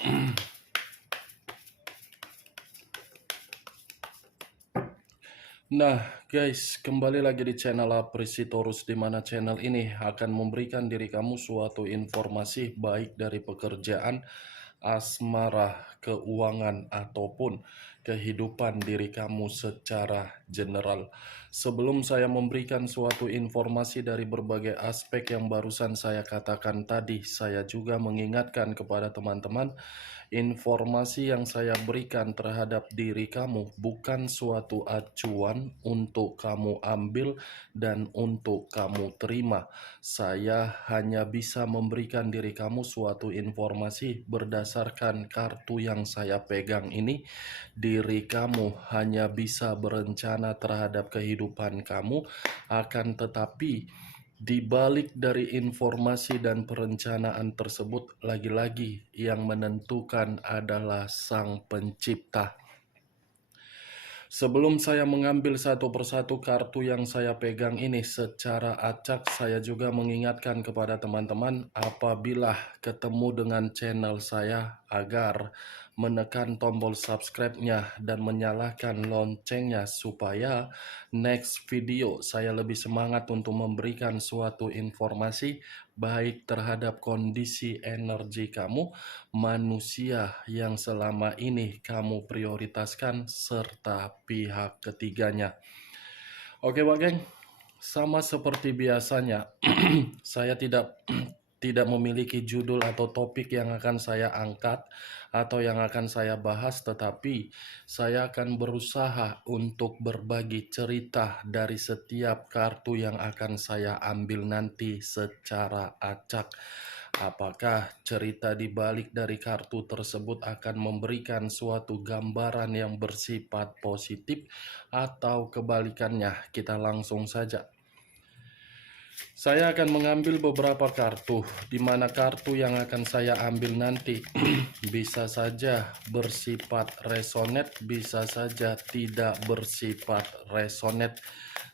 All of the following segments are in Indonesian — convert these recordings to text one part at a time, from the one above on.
Nah, guys, kembali lagi di channel Apresitorus, di mana channel ini akan memberikan diri kamu suatu informasi baik dari pekerjaan, asmara, keuangan, ataupun kehidupan diri kamu secara general. Sebelum saya memberikan suatu informasi dari berbagai aspek yang barusan saya katakan tadi, saya juga mengingatkan kepada teman-teman, informasi yang saya berikan terhadap diri kamu bukan suatu acuan untuk kamu ambil dan untuk kamu terima. Saya hanya bisa memberikan diri kamu suatu informasi berdasarkan kartu yang saya pegang ini. Diri kamu hanya bisa berencana terhadap kehidupan kamu, akan tetapi di balik dari informasi dan perencanaan tersebut, lagi-lagi yang menentukan adalah Sang Pencipta. Sebelum saya mengambil satu persatu kartu yang saya pegang ini secara acak, saya juga mengingatkan kepada teman-teman apabila ketemu dengan channel saya agar menekan tombol subscribe-nya dan menyalakan loncengnya supaya next video saya lebih semangat untuk memberikan suatu informasi baik terhadap kondisi energi kamu, manusia yang selama ini kamu prioritaskan, serta pihak ketiganya. Oke, Pak Geng, sama seperti biasanya, saya tidak memiliki judul atau topik yang akan saya angkat atau yang akan saya bahas, tetapi saya akan berusaha untuk berbagi cerita dari setiap kartu yang akan saya ambil nanti secara acak. Apakah cerita di balik dari kartu tersebut akan memberikan suatu gambaran yang bersifat positif atau kebalikannya? Kita langsung saja. Saya akan mengambil beberapa kartu, di mana kartu yang akan saya ambil nanti bisa saja bersifat resonate, bisa saja tidak bersifat resonate.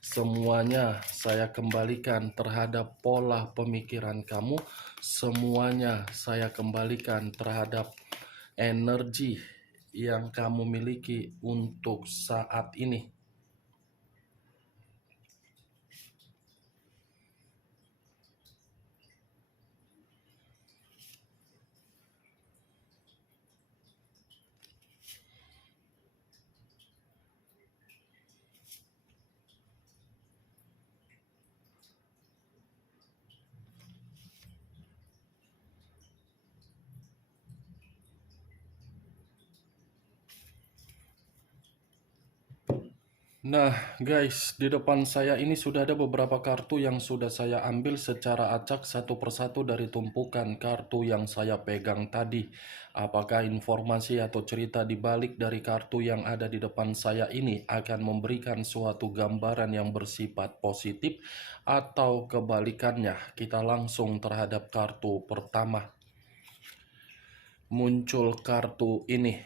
Semuanya saya kembalikan terhadap pola pemikiran kamu, semuanya saya kembalikan terhadap energi yang kamu miliki untuk saat ini. Nah guys, di depan saya ini sudah ada beberapa kartu yang sudah saya ambil secara acak satu persatu dari tumpukan kartu yang saya pegang tadi. Apakah informasi atau cerita di balik dari kartu yang ada di depan saya ini akan memberikan suatu gambaran yang bersifat positif atau kebalikannya? Kita langsung terhadap kartu pertama. Muncul kartu ini.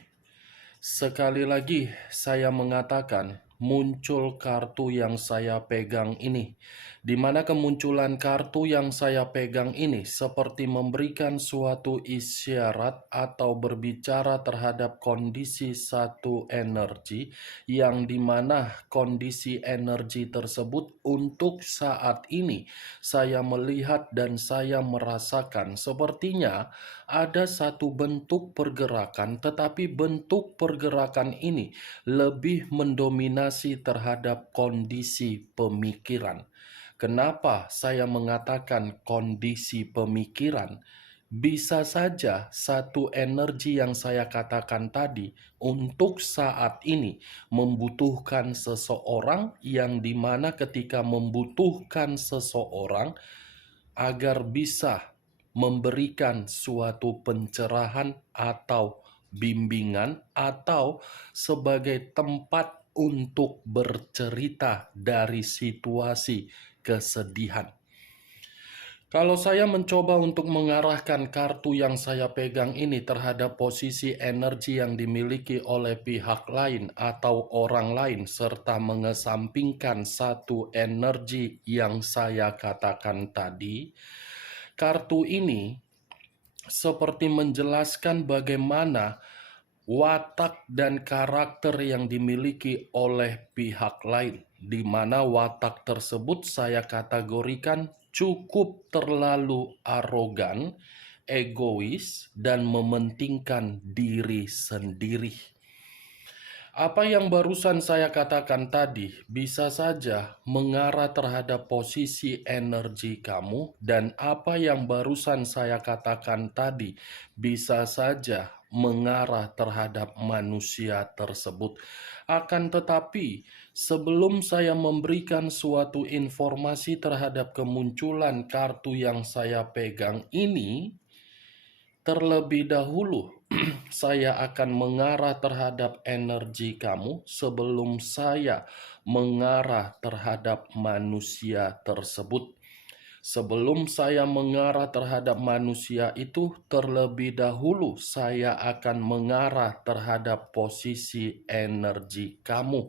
Sekali lagi saya mengatakan, muncul kartu yang saya pegang ini, di mana kemunculan kartu yang saya pegang ini seperti memberikan suatu isyarat atau berbicara terhadap kondisi satu energi, yang dimana kondisi energi tersebut untuk saat ini saya melihat dan saya merasakan sepertinya ada satu bentuk pergerakan, tetapi bentuk pergerakan ini lebih mendominasi terhadap kondisi pemikiran. Kenapa saya mengatakan kondisi pemikiran? Bisa saja satu energi yang saya katakan tadi untuk saat ini membutuhkan seseorang, yang dimana ketika membutuhkan seseorang agar bisa memberikan suatu pencerahan atau bimbingan atau sebagai tempat untuk bercerita dari situasi kesedihan. Kalau saya mencoba untuk mengarahkan kartu yang saya pegang ini terhadap posisi energi yang dimiliki oleh pihak lain atau orang lain, serta mengesampingkan satu energi yang saya katakan tadi, kartu ini seperti menjelaskan bagaimana watak dan karakter yang dimiliki oleh pihak lain, di mana watak tersebut saya kategorikan cukup terlalu arogan, egois, dan mementingkan diri sendiri. Apa yang barusan saya katakan tadi bisa saja mengarah terhadap posisi energi kamu, dan apa yang barusan saya katakan tadi bisa saja mengarah terhadap manusia tersebut. Akan tetapi, sebelum saya memberikan suatu informasi terhadap kemunculan kartu yang saya pegang ini, terlebih dahulu saya akan mengarah terhadap energi kamu sebelum saya mengarah terhadap manusia tersebut. Sebelum saya mengarah terhadap manusia itu, terlebih dahulu saya akan mengarah terhadap posisi energi kamu,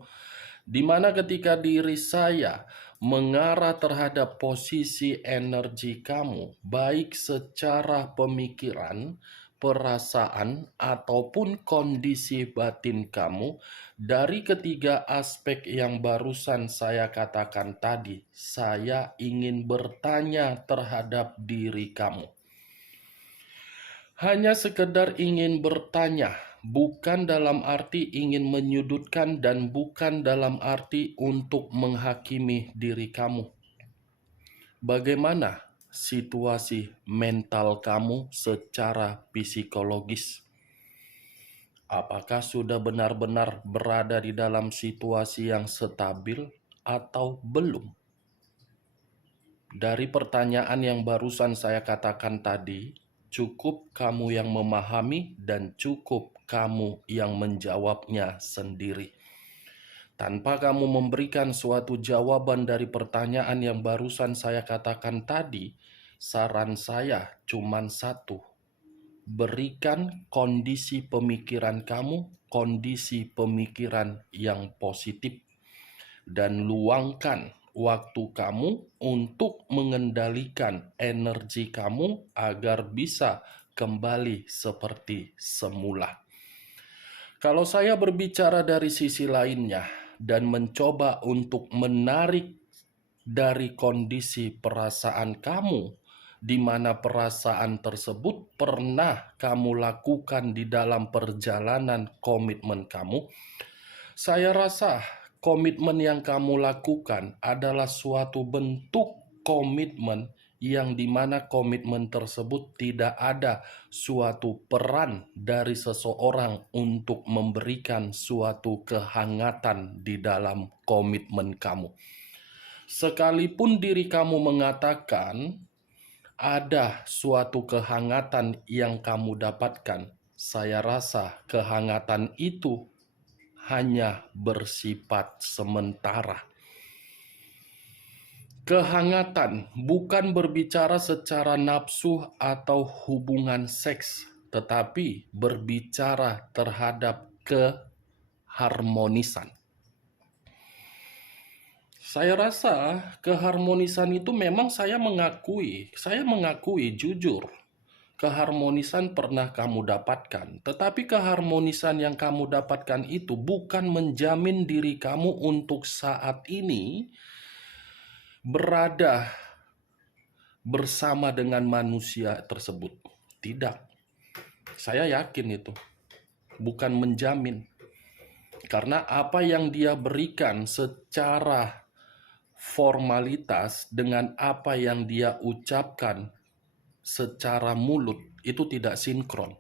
di mana ketika diri saya mengarah terhadap posisi energi kamu, baik secara pemikiran, perasaan, ataupun kondisi batin kamu, dari ketiga aspek yang barusan saya katakan tadi, saya ingin bertanya terhadap diri kamu. Hanya sekedar ingin bertanya, bukan dalam arti ingin menyudutkan dan bukan dalam arti untuk menghakimi diri kamu. Bagaimana situasi mental kamu secara psikologis? Apakah sudah benar-benar berada di dalam situasi yang stabil atau belum? Dari pertanyaan yang barusan saya katakan tadi, cukup kamu yang memahami dan cukup kamu yang menjawabnya sendiri. Tanpa kamu memberikan suatu jawaban dari pertanyaan yang barusan saya katakan tadi, saran saya cuma satu. Berikan kondisi pemikiran kamu, kondisi pemikiran yang positif, dan luangkan waktu kamu untuk mengendalikan energi kamu agar bisa kembali seperti semula. Kalau saya berbicara dari sisi lainnya dan mencoba untuk menarik dari kondisi perasaan kamu, di mana perasaan tersebut pernah kamu lakukan di dalam perjalanan komitmen kamu, saya rasa komitmen yang kamu lakukan adalah suatu bentuk komitmen yang dimana komitmen tersebut tidak ada suatu peran dari seseorang untuk memberikan suatu kehangatan di dalam komitmen kamu. Sekalipun diri kamu mengatakan ada suatu kehangatan yang kamu dapatkan, saya rasa kehangatan itu hanya bersifat sementara. Kehangatan bukan berbicara secara nafsu atau hubungan seks, tetapi berbicara terhadap keharmonisan. Saya rasa keharmonisan itu memang saya mengakui jujur. Keharmonisan pernah kamu dapatkan, tetapi keharmonisan yang kamu dapatkan itu bukan menjamin diri kamu untuk saat ini berada bersama dengan manusia tersebut. Tidak. Saya yakin itu. Bukan menjamin. Karena apa yang dia berikan secara formalitas dengan apa yang dia ucapkan secara mulut itu tidak sinkron.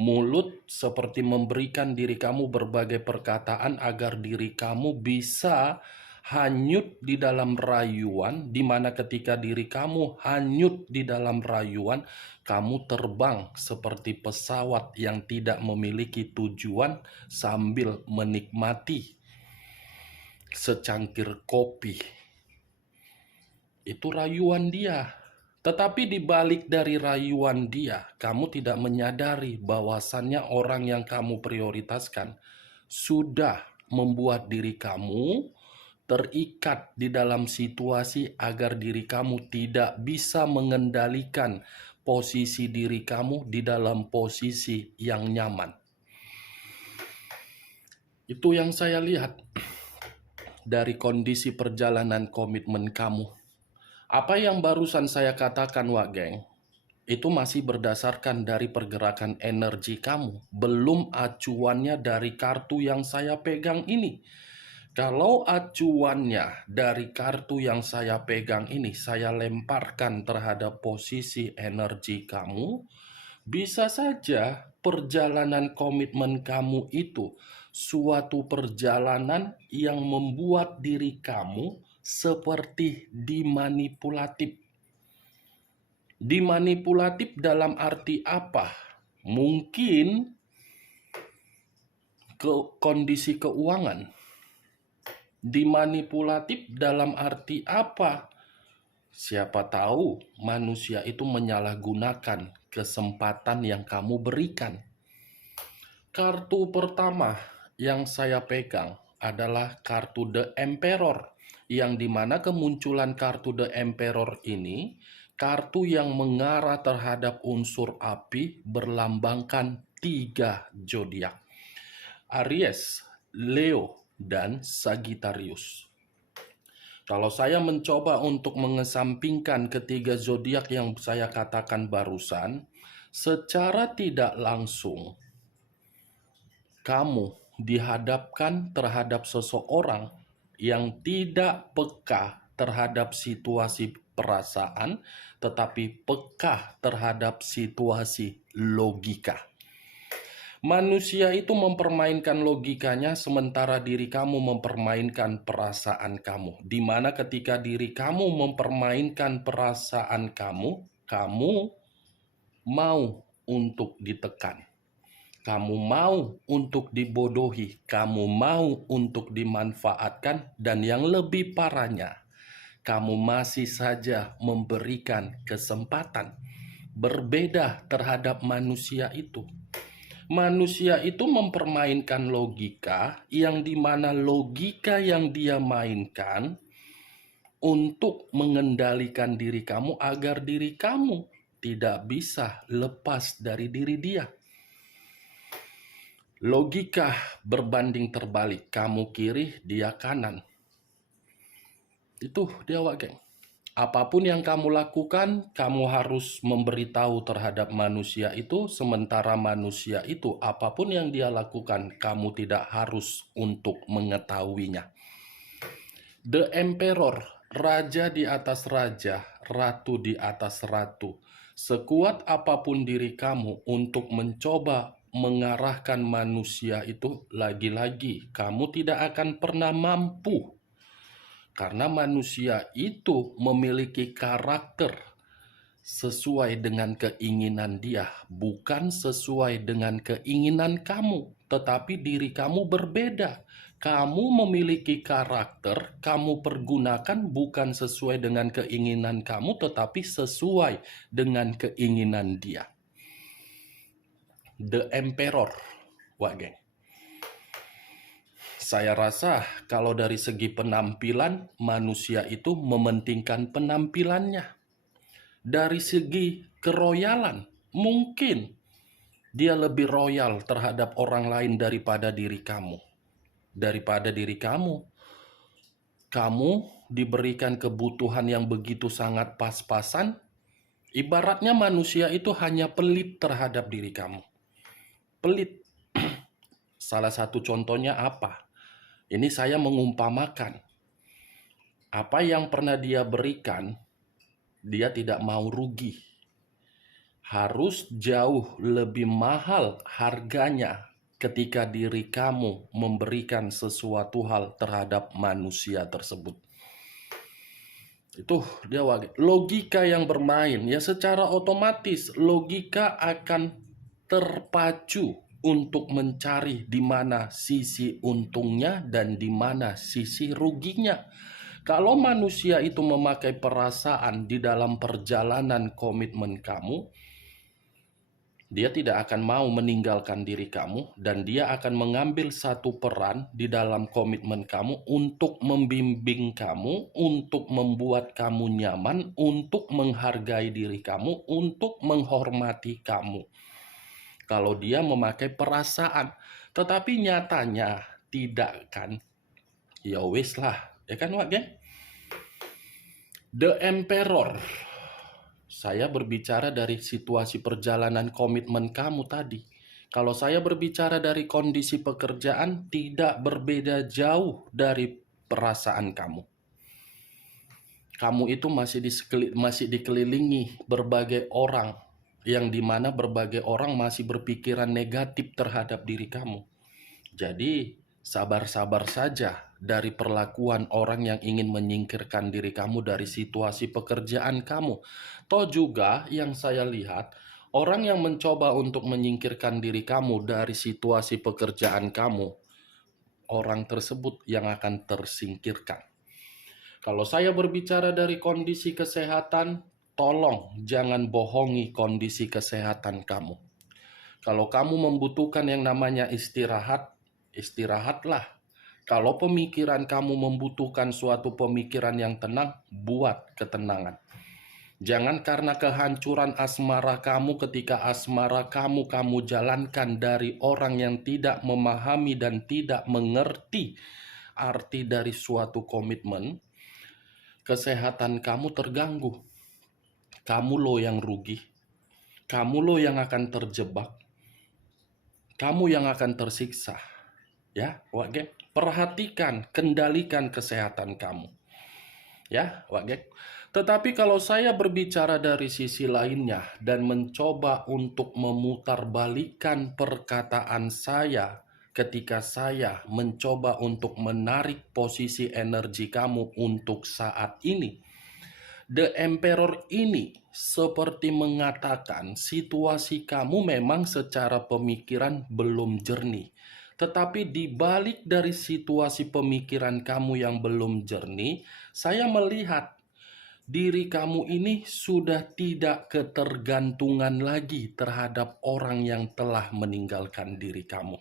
Mulut seperti memberikan diri kamu berbagai perkataan agar diri kamu bisa hanyut di dalam rayuan, di mana ketika diri kamu hanyut di dalam rayuan, kamu terbang seperti pesawat yang tidak memiliki tujuan sambil menikmati secangkir kopi. Itu rayuan dia. Tetapi di balik dari rayuan dia, kamu tidak menyadari bahwasannya orang yang kamu prioritaskan sudah membuat diri kamu terikat di dalam situasi agar diri kamu tidak bisa mengendalikan posisi diri kamu di dalam posisi yang nyaman. Itu yang saya lihat dari kondisi perjalanan komitmen kamu. Apa yang barusan saya katakan, Wak Geng, itu masih berdasarkan dari pergerakan energi kamu, belum acuannya dari kartu yang saya pegang ini. Kalau acuannya dari kartu yang saya pegang ini, saya lemparkan terhadap posisi energi kamu, bisa saja perjalanan komitmen kamu itu suatu perjalanan yang membuat diri kamu seperti dimanipulatif. Dimanipulatif dalam arti apa? Mungkin kondisi keuangan. Dimanipulatif dalam arti apa? Siapa tahu manusia itu menyalahgunakan kesempatan yang kamu berikan. Kartu pertama yang saya pegang adalah kartu The Emperor, yang dimana kemunculan kartu The Emperor ini, kartu yang mengarah terhadap unsur api berlambangkan 3 zodiak: Aries, Leo, dan Sagittarius. Kalau saya mencoba untuk mengesampingkan ketiga zodiak yang saya katakan barusan, secara tidak langsung kamu dihadapkan terhadap seseorang yang tidak peka terhadap situasi perasaan, tetapi peka terhadap situasi logika. Manusia itu mempermainkan logikanya, sementara diri kamu mempermainkan perasaan kamu. Di mana ketika diri kamu mempermainkan perasaan kamu, kamu mau untuk ditekan. Kamu mau untuk dibodohi, kamu mau untuk dimanfaatkan, dan yang lebih parahnya, kamu masih saja memberikan kesempatan. Berbeda terhadap manusia itu. Manusia itu mempermainkan logika, yang dimana logika yang dia mainkan untuk mengendalikan diri kamu agar diri kamu tidak bisa lepas dari diri dia. Logika berbanding terbalik, kamu kiri, dia kanan. Itu dia, Wak Geng. Apapun yang kamu lakukan, kamu harus memberitahu terhadap manusia itu, sementara manusia itu, apapun yang dia lakukan, kamu tidak harus untuk mengetahuinya. The Emperor, raja di atas raja, ratu di atas ratu. Sekuat apapun diri kamu untuk mencoba mengarahkan manusia itu, lagi-lagi kamu tidak akan pernah mampu. Karena manusia itu memiliki karakter sesuai dengan keinginan dia, bukan sesuai dengan keinginan kamu. Tetapi diri kamu berbeda. Kamu memiliki karakter, kamu pergunakan bukan sesuai dengan keinginan kamu, tetapi sesuai dengan keinginan dia. The Emperor, Wak Geng. Saya rasa kalau dari segi penampilan, manusia itu mementingkan penampilannya. Dari segi keroyalan, mungkin dia lebih royal terhadap orang lain daripada diri kamu. Daripada diri kamu, kamu diberikan kebutuhan yang begitu sangat pas-pasan. Ibaratnya manusia itu hanya pelit terhadap diri kamu. Pelit. Salah satu contohnya apa? Ini saya mengumpamakan. Apa yang pernah dia berikan, dia tidak mau rugi. Harus jauh lebih mahal harganya ketika diri kamu memberikan sesuatu hal terhadap manusia tersebut. Itu dia logika yang bermain. Ya secara otomatis logika akan terpacu untuk mencari di mana sisi untungnya dan di mana sisi ruginya. Kalau manusia itu memakai perasaan di dalam perjalanan komitmen kamu, Dia tidak akan mau meninggalkan diri kamu, dan dia akan mengambil satu peran di dalam komitmen kamu untuk membimbing kamu, untuk membuat kamu nyaman, untuk menghargai diri kamu, untuk menghormati kamu. Kalau dia memakai perasaan, tetapi nyatanya tidak kan? Ya wis lah, ya kan Wak Geng? The Emperor. Saya berbicara dari situasi perjalanan komitmen kamu tadi. Kalau saya berbicara dari kondisi pekerjaan, tidak berbeda jauh dari perasaan kamu. Kamu itu masih dikelilingi berbagai orang, yang dimana berbagai orang masih berpikiran negatif terhadap diri kamu. Jadi, sabar-sabar saja dari perlakuan orang yang ingin menyingkirkan diri kamu dari situasi pekerjaan kamu. Toh juga yang saya lihat, orang yang mencoba untuk menyingkirkan diri kamu dari situasi pekerjaan kamu, orang tersebut yang akan tersingkirkan. Kalau saya berbicara dari kondisi kesehatan, tolong jangan bohongi kondisi kesehatan kamu. Kalau kamu membutuhkan yang namanya istirahat, istirahatlah. Kalau pemikiran kamu membutuhkan suatu pemikiran yang tenang, buat ketenangan. Jangan karena kehancuran asmara kamu ketika asmara kamu jalankan dari orang yang tidak memahami dan tidak mengerti arti dari suatu komitmen, kesehatan kamu terganggu. Kamu lo yang rugi. Kamu lo yang akan terjebak. Kamu yang akan tersiksa. Ya, Wak Gek, perhatikan, kendalikan kesehatan kamu. Ya, Wak Gek. Tetapi kalau saya berbicara dari sisi lainnya dan mencoba untuk memutarbalikkan perkataan saya ketika saya mencoba untuk menarik posisi energi kamu untuk saat ini, The Emperor ini seperti mengatakan situasi kamu memang secara pemikiran belum jernih. Tetapi di balik dari situasi pemikiran kamu yang belum jernih, saya melihat diri kamu ini sudah tidak ketergantungan lagi terhadap orang yang telah meninggalkan diri kamu.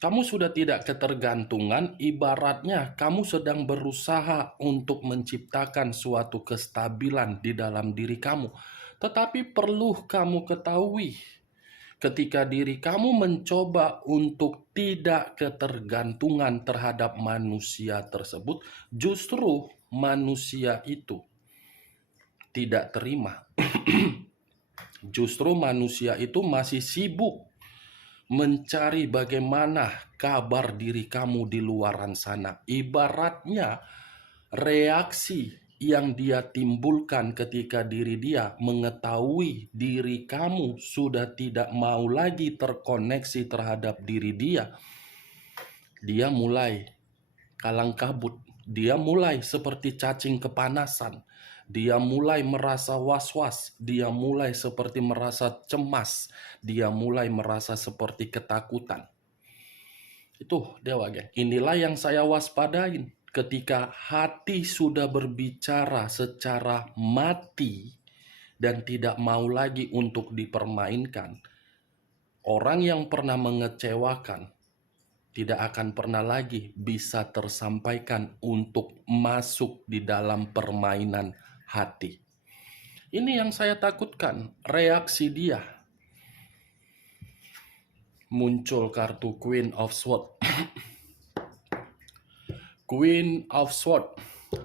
Kamu sudah tidak ketergantungan, ibaratnya kamu sedang berusaha untuk menciptakan suatu kestabilan di dalam diri kamu. Tetapi perlu kamu ketahui, ketika diri kamu mencoba untuk tidak ketergantungan terhadap manusia tersebut, justru manusia itu tidak terima. Justru manusia itu masih sibuk mencari bagaimana kabar diri kamu di luaran sana. Ibaratnya reaksi yang dia timbulkan ketika diri dia mengetahui diri kamu sudah tidak mau lagi terkoneksi terhadap diri dia. Dia mulai kalang kabut. Dia mulai seperti cacing kepanasan. Dia mulai merasa was-was, dia mulai seperti merasa cemas, dia mulai merasa seperti ketakutan. Itu Dewa Geng. Inilah yang saya waspadain ketika hati sudah berbicara secara mati dan tidak mau lagi untuk dipermainkan. Orang yang pernah mengecewakan tidak akan pernah lagi bisa tersampaikan untuk masuk di dalam permainan hati. Ini yang saya takutkan, reaksi dia. Muncul kartu Queen of Swords. Queen of Swords,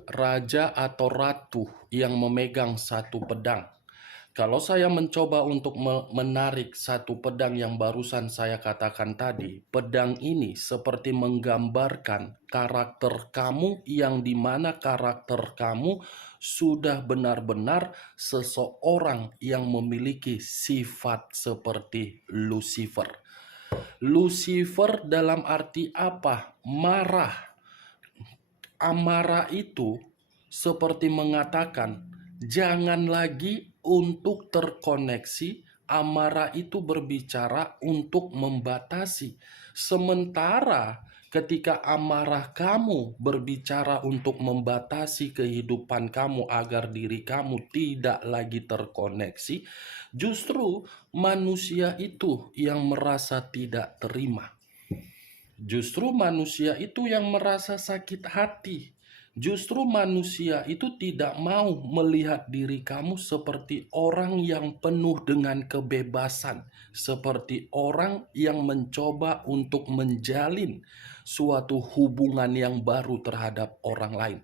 raja atau ratu yang memegang satu pedang. Kalau saya mencoba untuk menarik satu pedang yang barusan saya katakan tadi, pedang ini seperti menggambarkan karakter kamu yang dimana karakter kamu sudah benar-benar seseorang yang memiliki sifat seperti Lucifer. Lucifer dalam arti apa? Marah. Amarah itu seperti mengatakan, jangan lagi untuk terkoneksi amarah itu berbicara untuk membatasi. Sementara ketika amarah kamu berbicara untuk membatasi kehidupan kamu agar diri kamu tidak lagi terkoneksi, justru manusia itu yang merasa tidak terima. Justru manusia itu yang merasa sakit hati. Justru manusia itu tidak mau melihat diri kamu seperti orang yang penuh dengan kebebasan, seperti orang yang mencoba untuk menjalin suatu hubungan yang baru terhadap orang lain.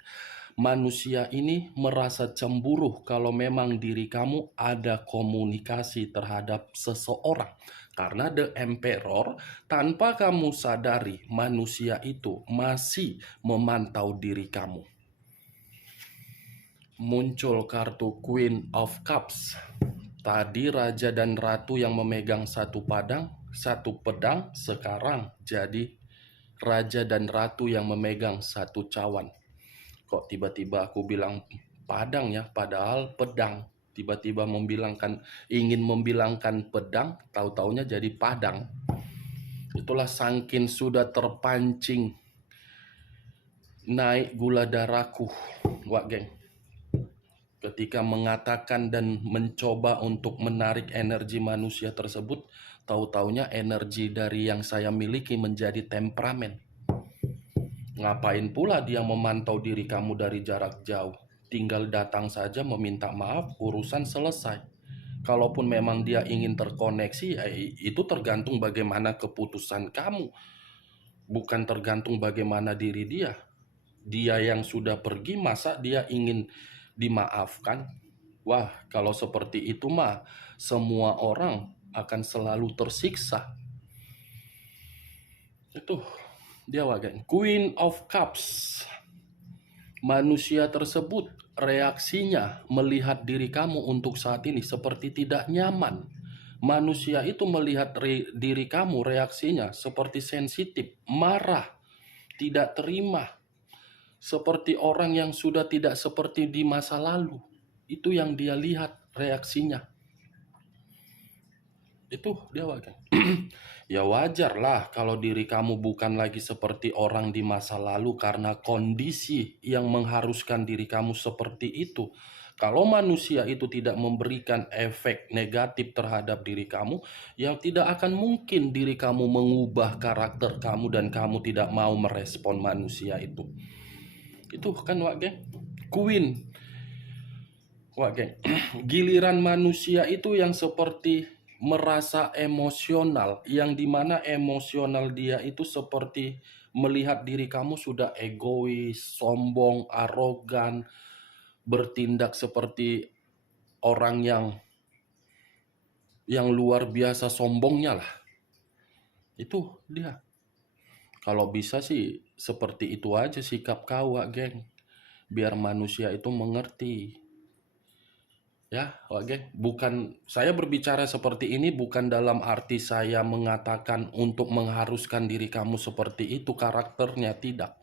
Manusia ini merasa cemburu kalau memang diri kamu ada komunikasi terhadap seseorang. Karena the emperor, tanpa kamu sadari, manusia itu masih memantau diri kamu. Muncul kartu Queen of Cups. Tadi raja dan ratu yang memegang satu pedang, sekarang jadi raja dan ratu yang memegang satu cawan. Kok tiba-tiba aku bilang padang ya, padahal pedang. Tiba-tiba ingin membilangkan pedang, tahu-taunya jadi padang. Itulah sangkin sudah terpancing naik gula darahku, Wak geng. Ketika mengatakan dan mencoba untuk menarik energi manusia tersebut, tahu-taunya energi dari yang saya miliki menjadi temperamen. Ngapain pula dia memantau diri kamu dari jarak jauh? Tinggal datang saja meminta maaf, urusan selesai. Kalaupun memang dia ingin terkoneksi, itu tergantung bagaimana keputusan kamu. Bukan tergantung bagaimana diri dia. Dia yang sudah pergi, masa dia ingin dimaafkan? Wah, kalau seperti itu mah, semua orang akan selalu tersiksa. Itu dia wagen. Queen of Cups. Manusia tersebut reaksinya melihat diri kamu untuk saat ini seperti tidak nyaman. Manusia itu melihat diri kamu reaksinya seperti sensitif, marah, tidak terima. Seperti orang yang sudah tidak seperti di masa lalu. Itu yang dia lihat reaksinya. Itu dia wajar. Ya wajar lah kalau diri kamu bukan lagi seperti orang di masa lalu karena kondisi yang mengharuskan diri kamu seperti itu. Kalau manusia itu tidak memberikan efek negatif terhadap diri kamu, ya tidak akan mungkin diri kamu mengubah karakter kamu dan kamu tidak mau merespon manusia itu. Itu kan Wak geng. Queen. Wak geng. Giliran manusia itu yang seperti merasa emosional, yang dimana emosional dia itu seperti melihat diri kamu sudah egois, sombong, arogan, bertindak seperti orang yang luar biasa sombongnya lah. Itu dia. Kalau bisa sih seperti itu aja sikap kau, Wak geng. Biar manusia itu mengerti. Ya, oke. Bukan, saya berbicara seperti ini bukan dalam arti saya mengatakan untuk mengharuskan diri kamu seperti itu karakternya, tidak.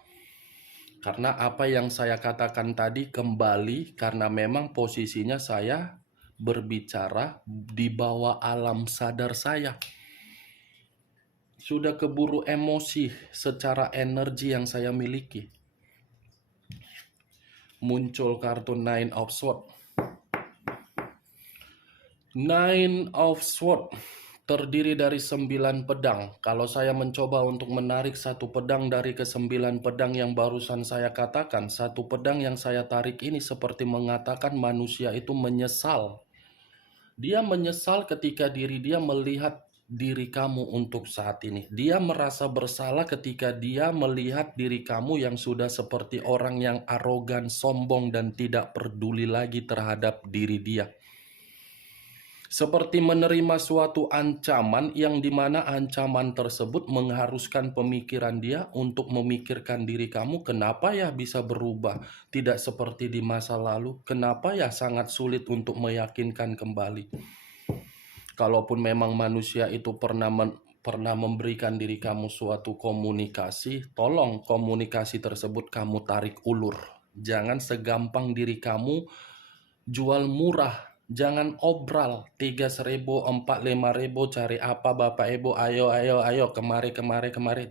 Karena apa yang saya katakan tadi kembali karena memang posisinya saya berbicara di bawah alam sadar saya. Sudah keburu emosi secara energi yang saya miliki. Muncul kartu Nine of Swords. Nine of Swords terdiri dari 9 pedang. Kalau saya mencoba untuk menarik satu pedang dari ke-9 pedang yang barusan saya katakan, satu pedang yang saya tarik ini seperti mengatakan manusia itu menyesal. Dia menyesal ketika diri dia melihat diri kamu untuk saat ini. Dia merasa bersalah ketika dia melihat diri kamu yang sudah seperti orang yang arogan, sombong, dan tidak peduli lagi terhadap diri dia. Seperti menerima suatu ancaman yang dimana ancaman tersebut mengharuskan pemikiran dia untuk memikirkan diri kamu. Kenapa ya bisa berubah? Tidak seperti di masa lalu. Kenapa ya sangat sulit untuk meyakinkan kembali? Kalaupun memang manusia itu pernah memberikan diri kamu suatu komunikasi, tolong komunikasi tersebut kamu tarik ulur. Jangan segampang diri kamu jual murah Jangan obral 3.000, 4, 5.000 cari apa Bapak Ibu, ayo kemari.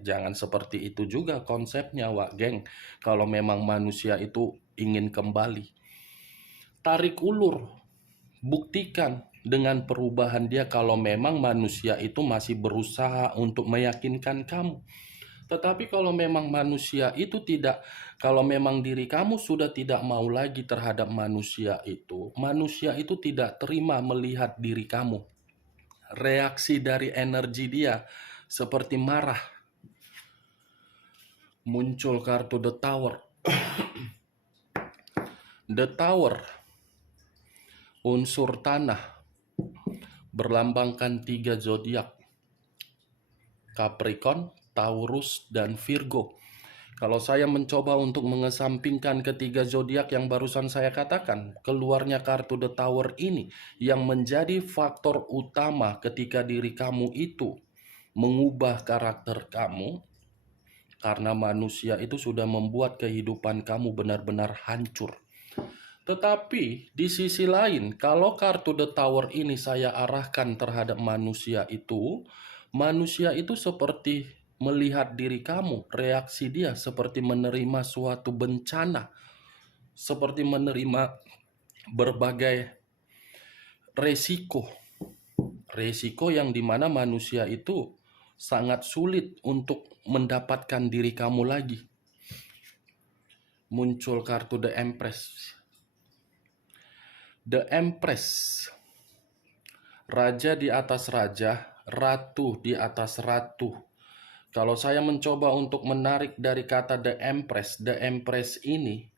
Jangan seperti itu juga konsepnya, Wak geng. Kalau memang manusia itu ingin kembali, tarik ulur, buktikan dengan perubahan dia kalau memang manusia itu masih berusaha untuk meyakinkan kamu. Tetapi kalau memang manusia itu tidak, kalau memang diri kamu sudah tidak mau lagi terhadap manusia itu tidak terima melihat diri kamu. Reaksi dari energi dia seperti marah. Muncul kartu The Tower. The Tower, unsur tanah, berlambangkan 3 zodiak: Capricorn, Taurus, dan Virgo. Kalau saya mencoba untuk mengesampingkan ketiga zodiak yang barusan saya katakan, keluarnya kartu The Tower ini yang menjadi faktor utama ketika diri kamu itu mengubah karakter kamu, karena manusia itu sudah membuat kehidupan kamu benar-benar hancur. Tetapi di sisi lain, kalau kartu The Tower ini saya arahkan terhadap manusia itu seperti melihat diri kamu, reaksi dia seperti menerima suatu bencana, seperti menerima berbagai resiko yang dimana manusia itu sangat sulit untuk mendapatkan diri kamu lagi. Muncul kartu The Empress. The Empress, raja di atas raja, ratu di atas ratu. Kalau saya mencoba untuk menarik dari kata The Empress ini,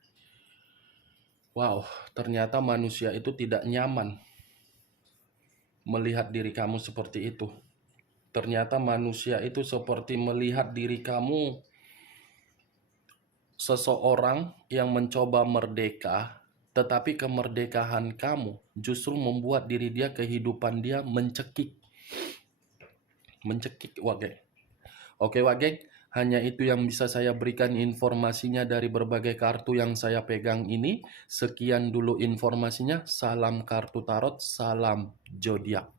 wow, ternyata manusia itu tidak nyaman melihat diri kamu seperti itu. Ternyata manusia itu seperti melihat diri kamu seseorang yang mencoba merdeka, tetapi kemerdekaan kamu justru membuat diri dia, kehidupan dia mencekik. Wage. Oke Wage, hanya itu yang bisa saya berikan informasinya dari berbagai kartu yang saya pegang ini. Sekian dulu informasinya. Salam kartu tarot, salam zodiak.